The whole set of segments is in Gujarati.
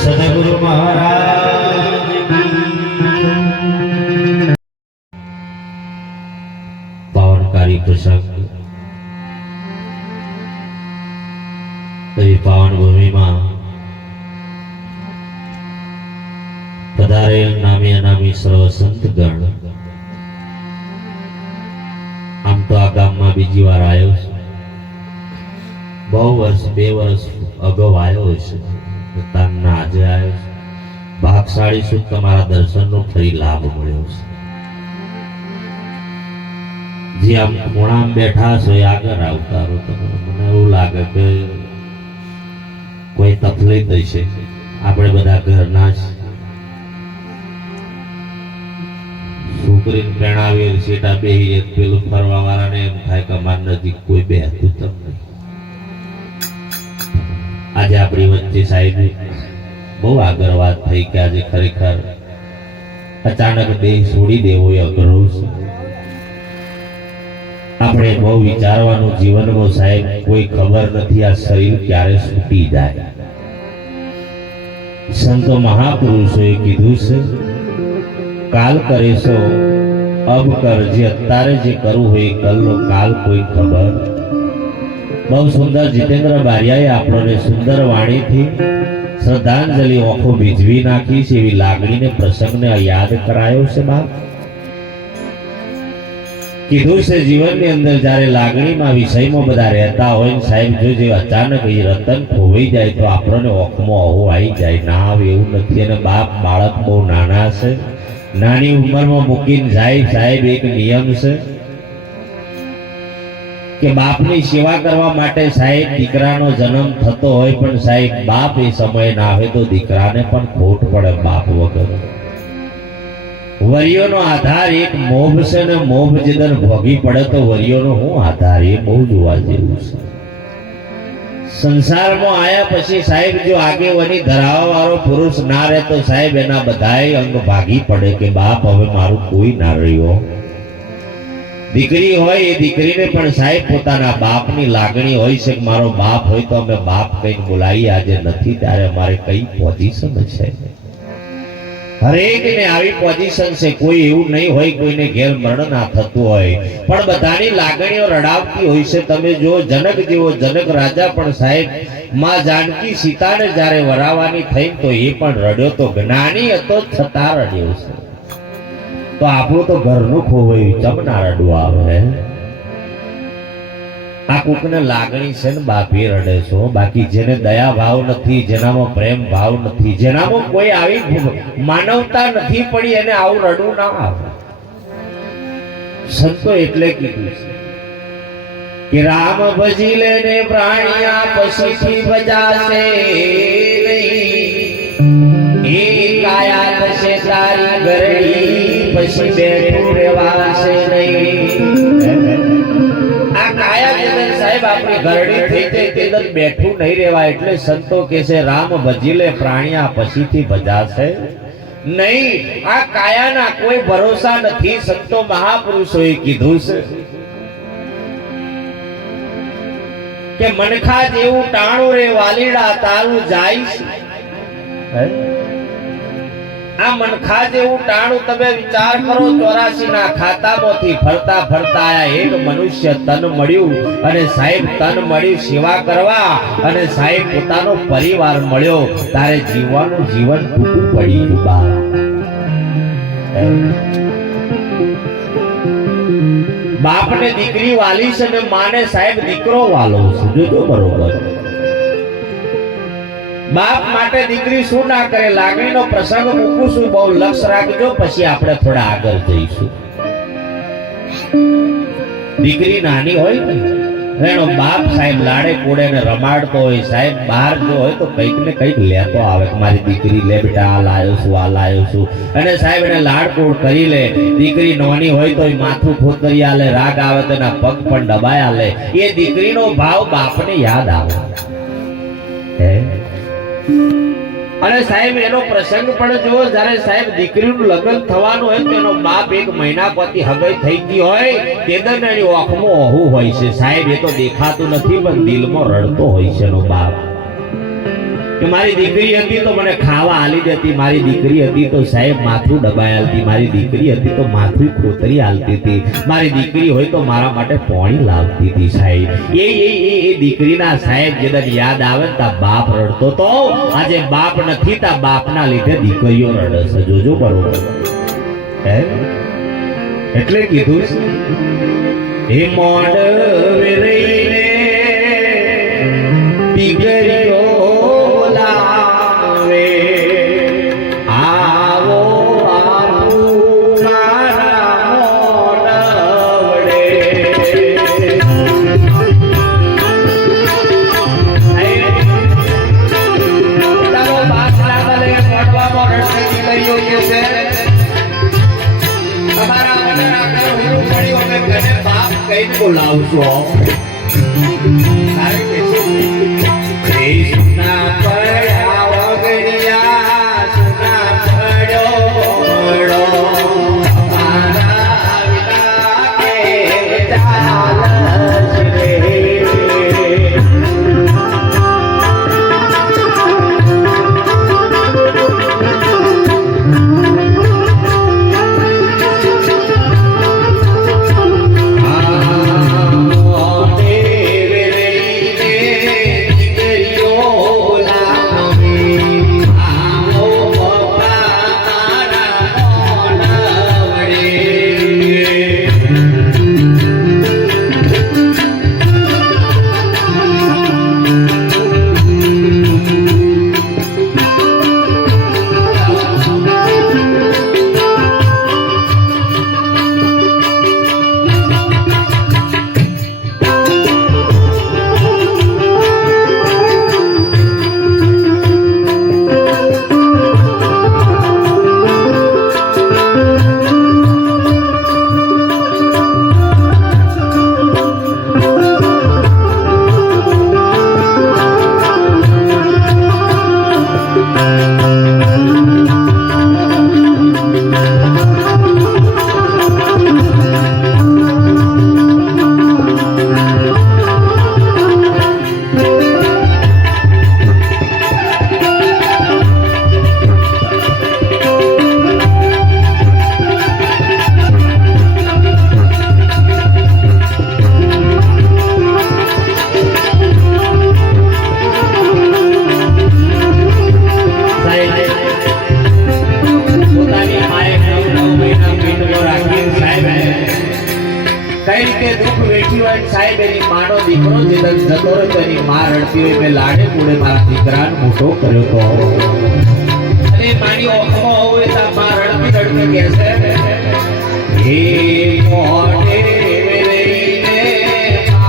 સદગુરુ મહારાજ પાવનકારી પ્રસંગ એવી પાવન ભૂમિમાં પધારેલ નામી અનામી સર્વ સંતગણ, આમ તો આ ગામમાં બીજી વાર આવ્યો છું. બહુ વર્ષ 2 વર્ષ અગાઉ આવ્યો છે, તારના આજે આવ્યો છે. ભાગશાળી છું, તમારા દર્શનનો ફરી લાભ મળ્યો છે. જે આમ ખૂણામાં બેઠા છો એ આગળ આવતા રહો. મને એવું લાગે કે કોઈ તકલીફ હશે. આપણે બધા ઘરના જ છોકરીને પરણાવીએ સેટા બેહીએ, પેલું ફરવા વાળાને એમ થાય કે અમારી નજીક કોઈ બેહતું જ નહીં. આજે આપણી વચ્ચે સાહેબ બહુ આગળ વાત થઈ કે આજે ખરેખર અચાનક દેહ છોડી દેવો એ અઘરો છે. આપણે બહુ વિચારવાનું જીવનમાં સાહેબ, કોઈ ખબર નથી આ શરીર ક્યારે છૂટી જાય. સંતો મહાપુરુષોએ કીધું છે, કાલ કરે સો અબ કર, જે અત્યારે જે કરવું હોય કરલો, કાલ કોઈ ખબર. બહુ સુંદર જીતેન્દ્ર બારિયાએ આપણને સુંદર વાણીથી શ્રદ્ધાંજલિ ઓખો ભીજવી નાખી છે. એવી લાગણીને પ્રસંગને યાદ કરાયો છે. બાપ કીધું છે, જીવનની અંદર જ્યારે લાગણીમાં વિષયમાં બધા રહેતા હોય ને સાહેબ, જો જે અચાનક એ રતન ખોવાઈ જાય તો આપણને ઓખમાં આવો આવી જાય. ના આવે એવું નથી. અને બાપ બાળક બહુ નાના છે, નાની ઉંમરમાં મૂકીને જાય સાહેબ. એક નિયમ છે કે બાપની સેવા કરવા માટે સાહેબ દીકરાનો જન્મ થતો હોય, પણ સાહેબ બાપ એ સમય ના આવે તો દીકરાને પણ ખોટ પડે. બાપ વગર વરિયોનો આધાર એક મોભ છે, ને મોભ જેદન ભોગી પડે તો વરિયોનો શું આધાર, એ બહુ જોવા જેવું છે. સંસારમાં આયા પછી સાહેબ જો આગેવાની ધરાવવા વાળો પુરુષ ના રહે તો સાહેબ એના બધાય અંગ ભાગી પડે કે બાપ હવે મારું કોઈ ના રહ્યો. દીકરી હોય એ દીકરીને પણ સાહેબ પોતાના બાપની લાગણી હોય છે કે મારો બાપ હોય તો અમે બાપ કઈ બોલાવીએ. આજે નથી ત્યારે અમારે કઈ પોઝિશન છે. હરેક ને આવી પોઝિશન છે. કોઈ એવું નહીં હોય કોઈને ઘેર મરણ ના થતું હોય, પણ બધાની લાગણીઓ રડાવતી હોય છે. તમે જો જનક જેવો જનક રાજા પણ સાહેબ માં જાનકી સીતાને જ્યારે વરાવાની થઈ તો એ પણ રડ્યો. તો જ્ઞાની હતો છતાં રડ્યો છે. તો આપણું તો ઘરનું ખોવાયું, ચમ ના રડવું આવે. આ કોકને લાગણી છે ને બાપી રડે છો. બાકી જેને દયા ભાવ નથી, જેનામાં પ્રેમ ભાવ નથી, જેનામાં કોઈ આવી માનવતા નથી પડી, એને આવું રડવું ના આવે. સંતો એટલે કીધું છે કે રામ ભજી લેને પ્રાણિયા પછીથી ભજાશે નહીં. એ કાયા થશે તારી ગરડી, પછી બેઠું રહેવાશે નહીં. આ કાયા જેદન સાહેબ આપણી ગરડી થઈ જાય તેદન બેઠું નહીં રહેવાય. એટલે સંતો કહે છે રામ ભજી લે પ્રાણિયા પછીથી ભજાશે નહીં. આ કાયાના કોઈ ભરોસા નથી. સંતો મહાપુરુષોએ કીધું છે કે મનખા જેવું ટાણું રે વાલીડા તારું જાય છે. આ મનખા જેવું ટાણું તમે વિચાર કરો. 84 ના ખાતામાંથી ફરતા ફરતા આયા એક મનુષ્ય તન મળ્યું, અને સાહેબ તન મળ્યું સેવા કરવા, અને સાહેબ પોતાનો પરિવાર મળ્યો. તારે જીવવાનું જીવન ટૂંકું પડી ગયું. બાપને દીકરી વાલી છે ને માને સાહેબ દીકરો વાલો છે. જોજો બરોબર. બાપ માટે દીકરી શું ના કરે. લાગણીનો પ્રસંગ મૂકું છું, બહુ લક્ષ રાખજો, પછી આપણે થોડા આગળ જઈશું. દીકરી નાની હોય ને એનો બાપ સાહેબ લાડે કોડે ને રમાડતો હોય. સાહેબ બહાર જો હોય તો કંઈક ને કંઈક લેતો આવે કે મારી દીકરી લે બેટા આ લાયો છું, આ લાયો છું. અને સાહેબ એને લાડકોડ કરી લે. દીકરી નાની હોય તો માથું ખોતરી આલે, રાગ આવે તો એના પગ પણ દબાયા લે. એ દીકરીનો ભાવ બાપને યાદ આવે. અને સાહેબ એનો પ્રસંગ પણ જુઓ, જ્યારે સાહેબ દીકરીનું લગ્ન થવાનું હોય તો એનો બાપ 1 મહિના પછી હગાઈ થઈ ગઈ હોય તેદન એની આંખમાં ઓહું હોય છે સાહેબ. એ તો દેખાતું નથી પણ દિલમાં રડતો હોય છે એનો બાપ કે મારી દીકરી હતી તો મને ખાવા આલી દેતી, મારી દીકરી હતી તો સાહેબ માથું દબાઈ આલતી, મારી દીકરી હતી તો માથું ખોતરી આલતી હતી, મારી દીકરી હોય તો મારા માટે પાણી લાવતી હતી સાહેબ. એ દીકરીના સાહેબ જેદન યાદ આવે ને તા બાપ રડતો તો. આજે બાપ નથી તા બાપના લીધે દીકરીઓ રડે છે. જોજો બરોબર એટલે કીધું હે મોડ વેરઈને દીકરીઓ બોલાવશો કૃષ્ણ પડ્યા વગડિયા સુના પડ્યો મારા વિના કે ચાલશ રે. દીકરો જેદન જતો રહ્યો તેની માં રડતી હોય મેં લાડે મૂળે મારા દીકરાને મોટો કર્યો તો. અને મારી ઓખમાં હોય તો માં રડતી રડતી કહે છે હે મોઢે વેરીને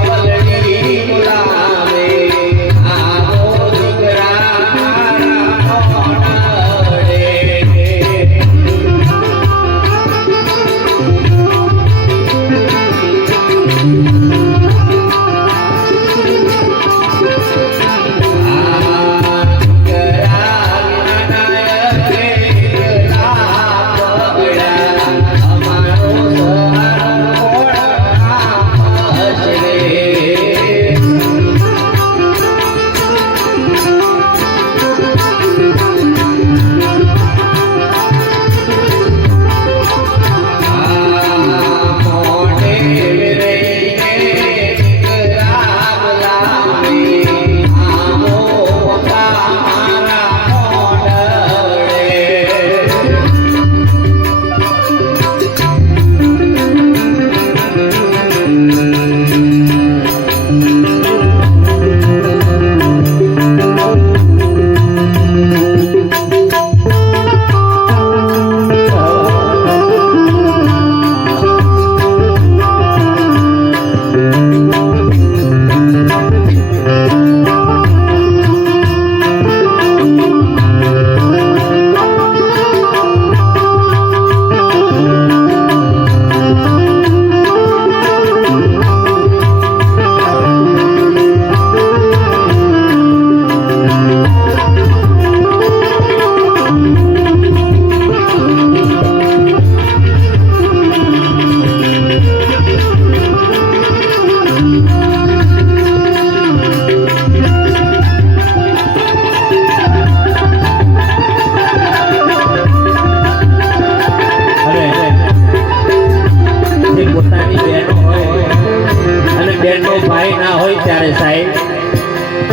પાવલડી બોલાવે આવો દીકરા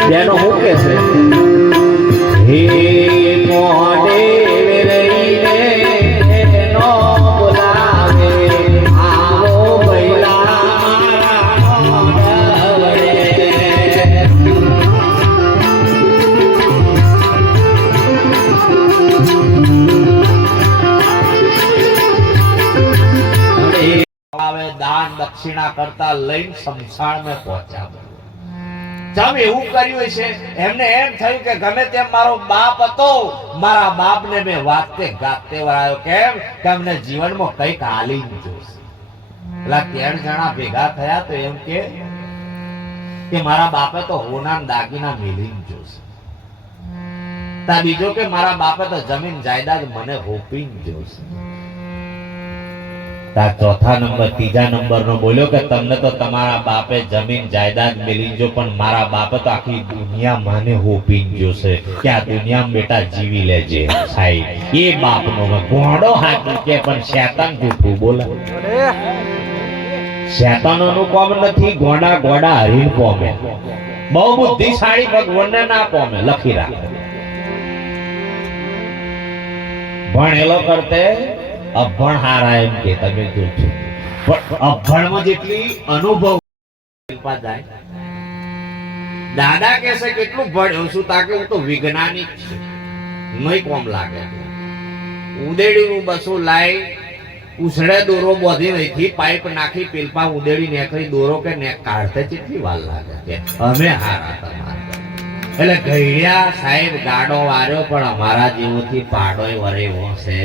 બેનો હું કે છે હે મોડે રહીને નો બોલાવે આવો ભૈલા મારા આવે દાન દક્ષિણા કરતા લઈને શમશાન में પહોંચ્યા જમ એવું કર્યું છે એમને એમ થયું કે ગમે તેમ મારો બાપ હતો મારા બાપને મેં વાતે ગાતે વરાયો કેમ કે અમને જીવનમાં કંઈક હાલી જોશે પેલા 3 જણા ભેગા થયા તો એમ કે મારા બાપે તો હોના દાગીના મેલી જોશે તા બીજો કે મારા બાપે તો જમીન જાયદાદ મને હોપી જોશે તા ચોથા નંબર ત્રીજા નંબર નો બોલ્યો કે તમને તો તમારા બાપે જમીન જાયદાદ મેલી જો પણ મારા બાપે તો આખી દુનિયા માને હોપી જોશે કે આ દુનિયામાં બેટા જીવી લેજે સાહેબ એ બાપનો ઘોડો હાકી કે પણ શેતાન જૂઠું બોલે શેતાનોનું કોમ નથી ગોડા ગોડા હરીન પોમે બહુ બુદ્ધિશાળી ભગવાનને ના પોમે લખી રાખે ભણેલો કરતે અભણ હારા એમ કે તમે જોજો પણ અભણમાં જેટલી અનુભવ જાય દાદા કહેશે કેટલું ભણ્યો છું તાકે હું તો વૈજ્ઞાનિક છું નહીં કોમ લાગે ઉદેડીનું બસું લાઈ ઉછળે દોરો બોધી નહીથી પાઇપ નાખી પેલપા ઉદેડી નેકરી દોરો કે નેક કાઢતે કેટલી વાર લાગે કે અમે હારા તમારા એટલે ગઈયા સાહેબ ગાડો વાર્યો પણ અમારા જેવોથી પાડોય વરેવો છે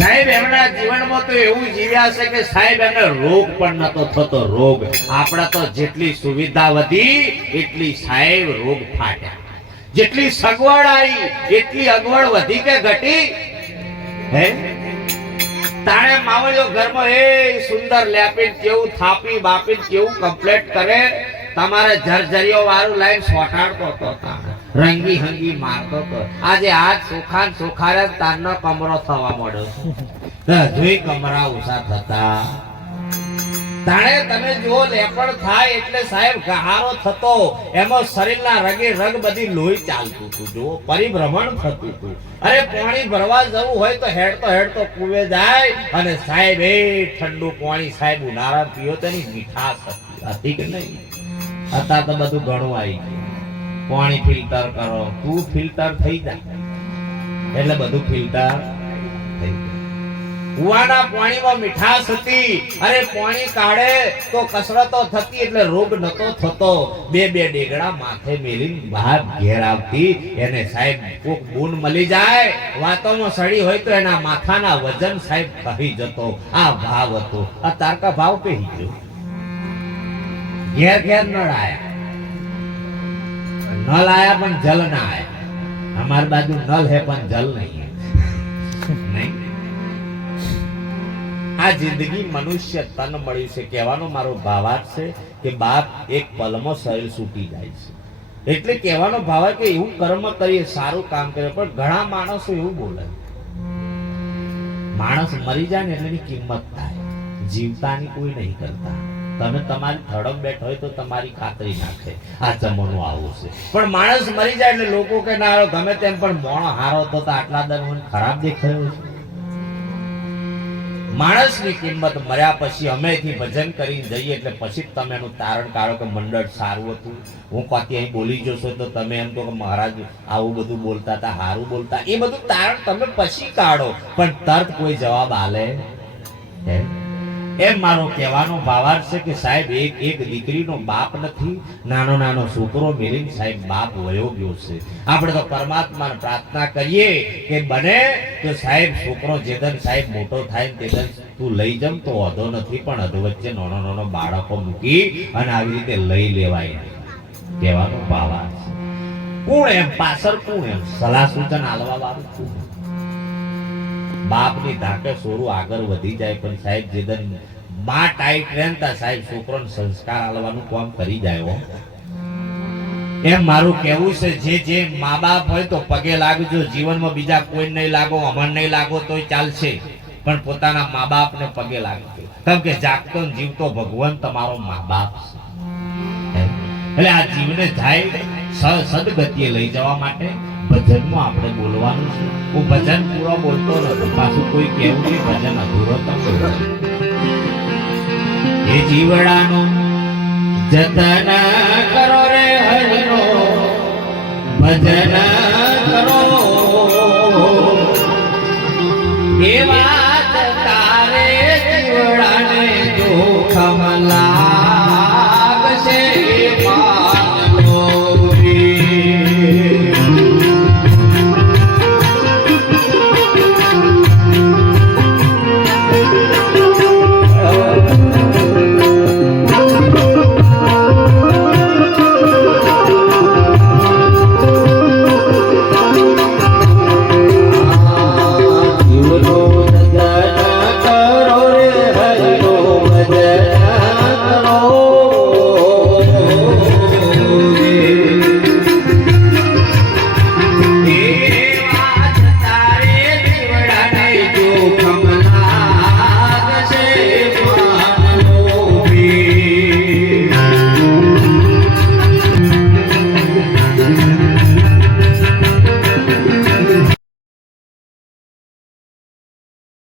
સાહેબ એમના જીવનમાં તો એવું જીવ્યા છે કે સાહેબ એને રોગ પણ નતો થતો રોગ આપણા તો જેટલી સુવિધા વધી એટલી સાહેબ રોગ ફાટ્યા જેટલી સગવડ આવી એટલી અગવડ વધી કે ઘટી હે તાણે માવજો ઘરમાં એ સુંદર લેપીન કેવું થાપી બાપી કેવું કમ્પ્લીટ કરે તમારે જરજરીઓ વાળું લાઈન સોટાડતો હતો તાણે રંગી હંગી મારતો હતો આજે આજ સુખાન સુખારે તારનો કમરો થવા મળ્યો જોઈ કમરા ઉષા થતા તાણે તમે જો લેપડ થાય એટલે સાહેબ ગહારો થતો એમાં શરીરના રગે રગ બધી લોહી ચાલતું હતું જો પરિભ્રમણ થતું હતું અરે પાણી ભરવા જવું હોય તો હેડતો કુવે જાય અને સાહેબ એ ઠંડુ પાણી સાહેબ ઉનાળા પીઓ તેની મીઠાશ હતી કે નહીં અત્યારે તો બધું ઘણું આવી ગયું પાણી ફિલ્ટર કરો તું ફિલ્ટર થઈ જાય એટલે બધું ફિલ્ટર થઈ જાય કુવાના પાણીમાં મીઠાશ હતી અરે પાણી કાઢે તો કસરતો થતી એટલે રોગ નતો થતો બે ડેગડા માથે મેલીને બહાર ઘેર આવતી એને સાહેબ કોક બૂન મળી જાય વાતોમાં સડી હોય તો એના માથાના વજન સાહેબ કહી જતો આ ભાવ હતો આ તારકા ભાવ પહેરી ગયો ઘેર ઘેર નળ આયા નલ આયા પણ જલ ના આયા અમાર બાજુ નલ હે પણ જલ નહીં નહીં આ જિંદગી મનુષ્ય તન મળ્યું છે કહેવાનો મારો ભાવાર્થ છે કે બાપ એક પલમાં શરીર છૂટી જાય છે એટલે કહેવાનો ભાવ કે એવું કર્મ કરીએ સારું કામ કરીએ પણ ઘણા માણસો એવું બોલે માણસ મરી જાય ને એટલે એની કિંમત થાય જીવતાની કોઈ નહીં કરતા તમે તમારી થડક બેઠ હોય તો તમારી ખાતરી નાખે આ જમવાનું આવું છે પણ માણસ મરી જાય એટલે લોકો કે ના ગમે તેમ પણ મોણો હારો તો આટલા દર મને ખરાબ દેખાયો છે માણસની કિંમત મર્યા પછી અમેથી ભજન કરીને જઈએ એટલે પછી તમે એનું તારણ કાઢો કે મંડળ સારું હતું હું પાછી અહીં બોલી જશો તો તમે એમ કહો કે મહારાજ આવું બધું બોલતા હતા સારું બોલતા એ બધું તારણ તમે પછી કાઢો પણ તરત કોઈ જવાબ આલે એમ મારો કહેવાનો ભાવાર્થ છે કે સાહેબ એક દીકરીનો બાપ નથી નાનો છોકરો મેલીને સાહેબ બાપ વયો ગયો છે આપણે તો પરમાત્માને પ્રાર્થના કરીએ કે બને તો સાહેબ છોકરો જેદન સાહેબ મોટો થાય તેદન તું લઈ જમ તો વાંધો નથી પણ અધ વચ્ચે નાનો બાળકો મૂકી અને આવી રીતે લઈ લેવાય કહેવાનો ભાવાર્થ છે કોણ એમ પાછળ કોણ એમ સલાહ સૂચન આલવા વાળું કોણ બાપની ધાકે સોરું આગળ વધી જાય પણ સાહેબ જેદન બા ટાઈટ રહેતા સાહેબ છોકરોને સંસ્કાર આલવાનું કામ કરી જાય એમ મારું કેવું છે જે મા બાપ હોય તો પગે લાગજો જીવનમાં બીજા કોઈ નહીં લાગો અમન નહીં લાગો તોય ચાલશે પણ પોતાના મા બાપને પગે લાગજો કેમ કે જાગતો જીવતો ભગવાન તમારો મા બાપ છે એટલે આ જીવને જાય સદગતિએ લઈ જવા માટે ભજનમાં આપણે બોલવાનું છે. હું ભજન પૂરો બોલતો નથી, પાછું કોઈ કેવું નહીં ભજન અધૂરો તમે એ જીવડાનું જતન કરો રે હરિનો ભજન